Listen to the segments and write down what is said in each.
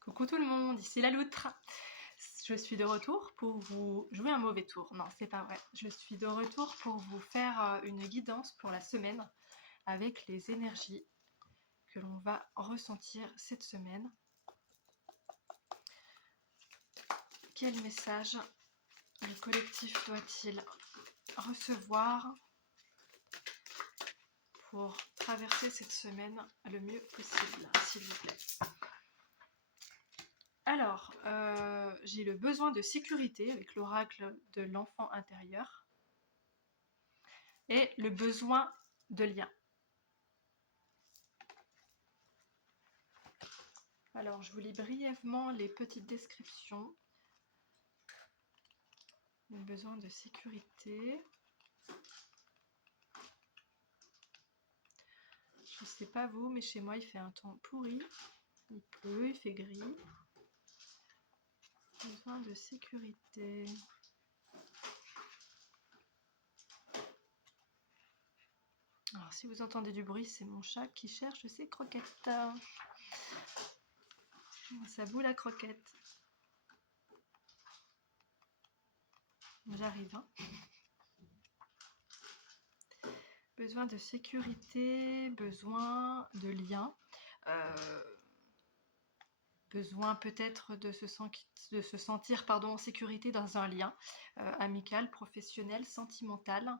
Coucou tout le monde, ici la loutre. Je suis de retour pour vous jouer un mauvais tour. Non, c'est pas vrai. Je suis de retour pour vous faire une guidance pour la semaine avec les énergies que l'on va ressentir cette semaine. Quel message le collectif doit-il recevoir pour traverser cette semaine le mieux possible, s'il vous plaît? Alors, j'ai le besoin de sécurité avec l'oracle de l'enfant intérieur et le besoin de lien. Alors, je vous lis brièvement les petites descriptions. Le besoin de sécurité. Je ne sais pas vous, mais chez moi, il fait un temps pourri. Il pleut, il fait gris. Besoin de sécurité. Alors, si vous entendez du bruit, c'est mon chat qui cherche ses croquettes. Ça bout la croquette. J'arrive, hein. Besoin de sécurité, besoin de lien. Besoin peut-être de se sentir en sécurité dans un lien amical, professionnel, sentimental.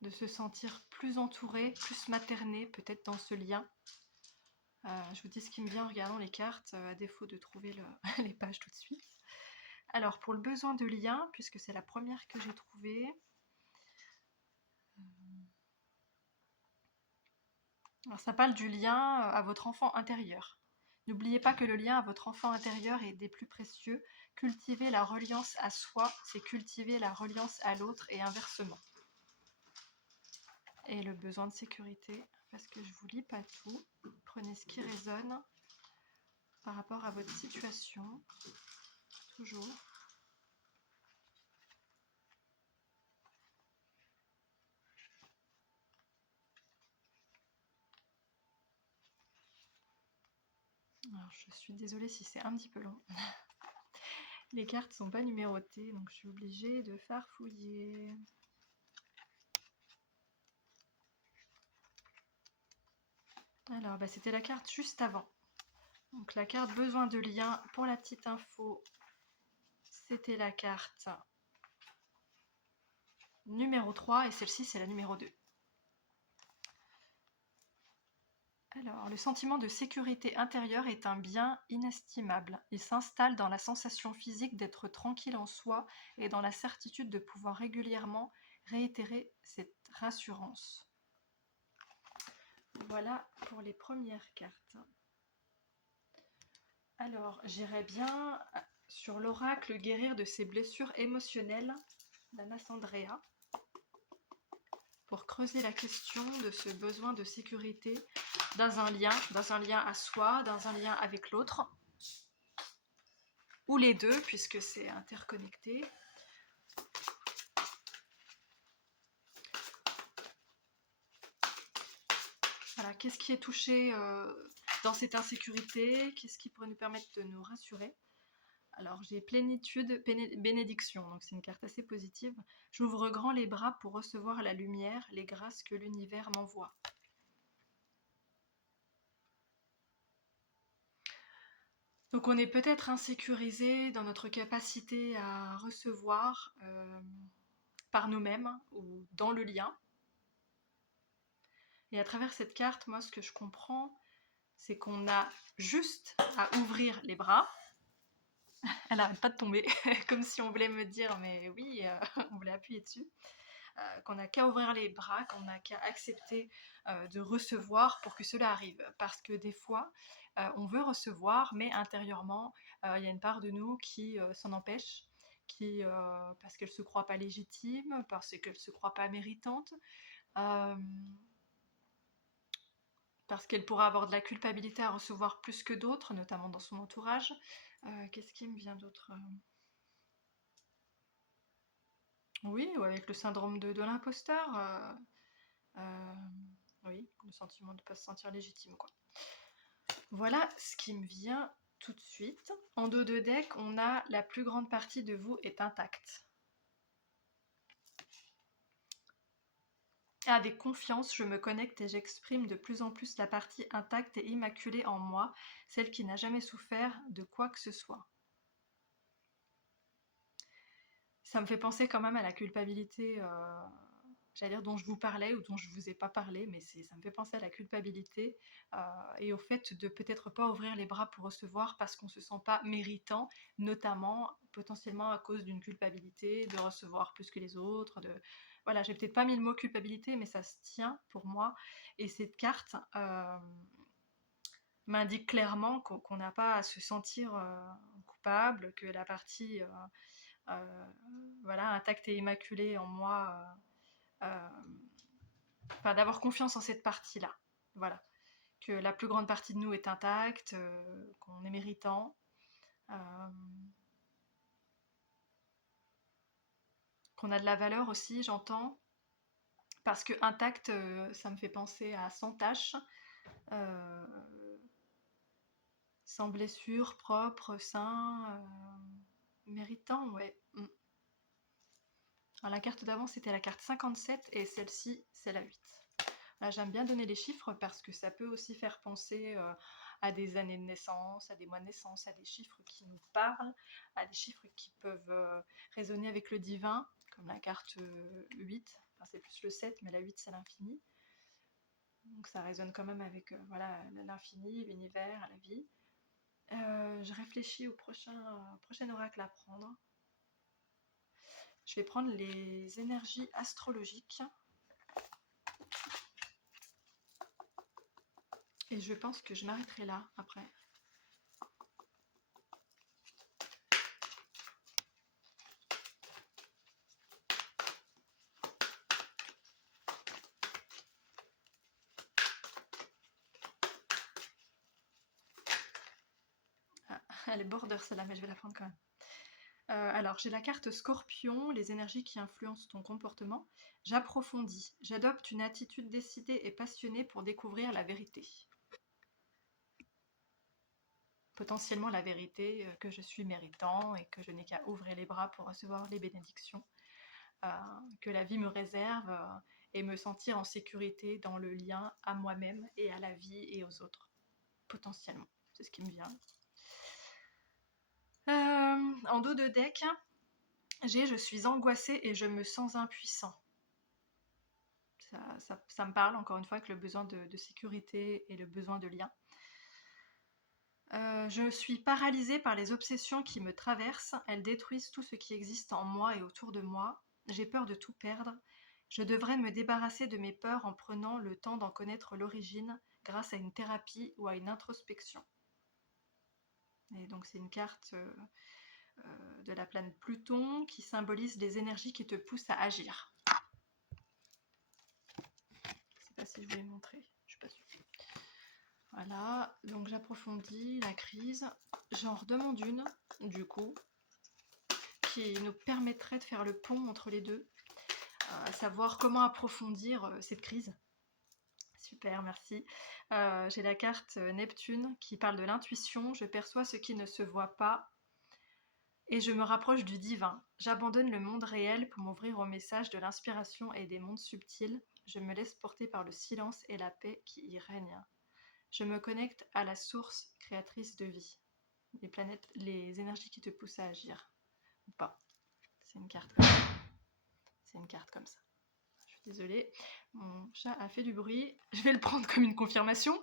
De se sentir plus entouré, plus materné peut-être dans ce lien. Je vous dis ce qui me vient en regardant les cartes, à défaut de trouver les pages tout de suite. Alors pour le besoin de lien, puisque c'est la première que j'ai trouvée, alors ça parle du lien à votre enfant intérieur. N'oubliez pas que le lien à votre enfant intérieur est des plus précieux. Cultiver la reliance à soi, c'est cultiver la reliance à l'autre et inversement. Et le besoin de sécurité, parce que je vous lis pas tout, prenez ce qui résonne par rapport à votre situation, toujours. Alors je suis désolée si c'est un petit peu long. Les cartes sont pas numérotées, donc je suis obligée de farfouiller. Alors c'était la carte juste avant. Donc la carte besoin de lien, pour la petite info, c'était la carte numéro 3 et celle-ci c'est la numéro 2. Alors, le sentiment de sécurité intérieure est un bien inestimable. Il s'installe dans la sensation physique d'être tranquille en soi et dans la certitude de pouvoir régulièrement réitérer cette rassurance. Voilà pour les premières cartes. Alors, j'irai bien sur l'oracle guérir de ses blessures émotionnelles d'Anna Sandrea pour creuser la question de ce besoin de sécurité dans un lien à soi, dans un lien avec l'autre, ou les deux, puisque c'est interconnecté. Voilà, qu'est-ce qui est touché dans cette insécurité? Qu'est-ce qui pourrait nous permettre de nous rassurer? Alors j'ai plénitude, bénédiction, donc c'est une carte assez positive. J'ouvre grand les bras pour recevoir la lumière, les grâces que l'univers m'envoie. Donc on est peut-être insécurisé dans notre capacité à recevoir par nous-mêmes ou dans le lien. Et à travers cette carte, moi ce que je comprends, c'est qu'on a juste à ouvrir les bras. Elle n'arrête pas de tomber, comme si on voulait me dire mais oui, on voulait appuyer dessus. Qu'on n'a qu'à ouvrir les bras, qu'on n'a qu'à accepter de recevoir pour que cela arrive. Parce que des fois, on veut recevoir, mais intérieurement, il y a une part de nous qui s'en empêche, parce qu'elle ne se croit pas légitime, parce qu'elle ne se croit pas méritante, parce qu'elle pourra avoir de la culpabilité à recevoir plus que d'autres, notamment dans son entourage. Qu'est-ce qui me vient d'autre? Oui, ou avec le syndrome de l'imposteur. Oui, le sentiment de ne pas se sentir légitime, quoi. Voilà ce qui me vient tout de suite. En dos de deck, on a la plus grande partie de vous est intacte. Avec confiance, je me connecte et j'exprime de plus en plus la partie intacte et immaculée en moi, celle qui n'a jamais souffert de quoi que ce soit. Ça me fait penser quand même à la culpabilité, j'allais dire dont je vous parlais ou dont je vous ai pas parlé, mais ça me fait penser à la culpabilité et au fait de peut-être pas ouvrir les bras pour recevoir parce qu'on se sent pas méritant, notamment potentiellement à cause d'une culpabilité de recevoir plus que les autres. Voilà, j'ai peut-être pas mis le mot culpabilité, mais ça se tient pour moi. Et cette carte m'indique clairement qu'on n'a pas à se sentir coupable, que la partie voilà, intacte et immaculée en moi, enfin, d'avoir confiance en cette partie-là. Voilà. Que la plus grande partie de nous est intacte, qu'on est méritant. Qu'on a de la valeur aussi, j'entends. Parce que intact, ça me fait penser à sans tâche, euh, sans blessure, propre, sain, méritant, ouais. Alors, la carte d'avant, c'était la carte 57 et celle-ci, c'est la 8. Là, j'aime bien donner les chiffres parce que ça peut aussi faire penser à des années de naissance, à des mois de naissance, à des chiffres qui nous parlent, à des chiffres qui peuvent résonner avec le divin, comme la carte 8. Enfin, c'est plus le 7, mais la 8, c'est l'infini. Donc ça résonne quand même avec voilà, l'infini, l'univers, la vie. Je réfléchis au prochain oracle à prendre. Je vais prendre les énergies astrologiques. Et je pense que je m'arrêterai là après. Ah, elle est border celle-là, mais je vais la prendre quand même. Alors, j'ai la carte Scorpion, les énergies qui influencent ton comportement. J'approfondis, j'adopte une attitude décidée et passionnée pour découvrir la vérité. Potentiellement la vérité, que je suis méritant et que je n'ai qu'à ouvrir les bras pour recevoir les bénédictions que la vie me réserve et me sentir en sécurité dans le lien à moi-même et à la vie et aux autres. Potentiellement, c'est ce qui me vient. En dos de deck, j'ai je suis angoissée et je me sens impuissant. Ça me parle encore une fois avec le besoin de sécurité et le besoin de lien. Je suis paralysée par les obsessions qui me traversent, elles détruisent tout ce qui existe en moi et autour de moi. J'ai peur de tout perdre. Je devrais me débarrasser de mes peurs en prenant le temps d'en connaître l'origine grâce à une thérapie ou à une introspection. Et donc c'est une carte de la planète Pluton qui symbolise les énergies qui te poussent à agir. Je sais pas si je vais montrer, je suis pas sûre. Voilà, donc j'approfondis la crise. J'en redemande une, du coup, qui nous permettrait de faire le pont entre les deux, à savoir comment approfondir cette crise. Super, merci. J'ai la carte Neptune qui parle de l'intuition. Je perçois ce qui ne se voit pas et je me rapproche du divin. J'abandonne le monde réel pour m'ouvrir au message de l'inspiration et des mondes subtils. Je me laisse porter par le silence et la paix qui y règne. Je me connecte à la source créatrice de vie. Les planètes, les énergies qui te poussent à agir. Ou pas. C'est une carte comme ça. C'est une carte comme ça. Je suis désolée. Mon chat a fait du bruit. Je vais le prendre comme une confirmation.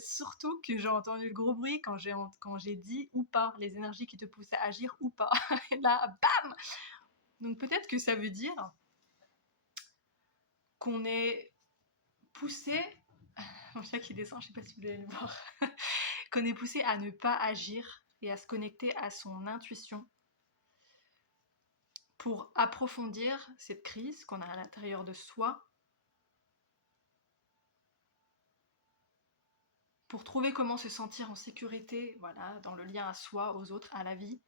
Surtout que j'ai entendu le gros bruit quand j'ai dit ou pas, les énergies qui te poussent à agir ou pas. Et là, bam. Donc peut-être que ça veut dire qu'on est poussé. Mon chat qui descend, je sais pas si vous allez le voir. Qu'on est poussé à ne pas agir et à se connecter à son intuition pour approfondir cette crise qu'on a à l'intérieur de soi, pour trouver comment se sentir en sécurité, voilà, dans le lien à soi, aux autres, à la vie,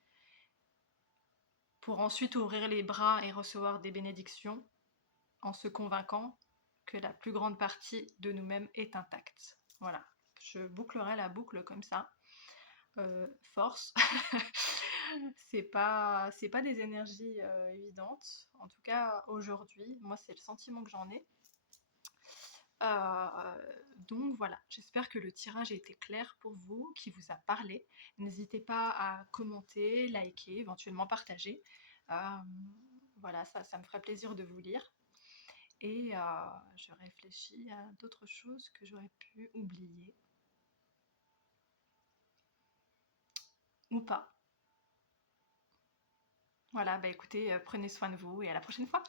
pour ensuite ouvrir les bras et recevoir des bénédictions, en se convainquant que la plus grande partie de nous-mêmes est intacte. Voilà, je bouclerai la boucle comme ça. Force. C'est pas des énergies évidentes. En tout cas, aujourd'hui, moi, c'est le sentiment que j'en ai. Donc voilà, j'espère que le tirage a été clair pour vous, qui vous a parlé. N'hésitez pas à commenter, liker, éventuellement partager. Euh, voilà, ça me ferait plaisir de vous lire. Et je réfléchis à d'autres choses que j'aurais pu oublier. Ou pas. Voilà, bah écoutez, prenez soin de vous et à la prochaine fois.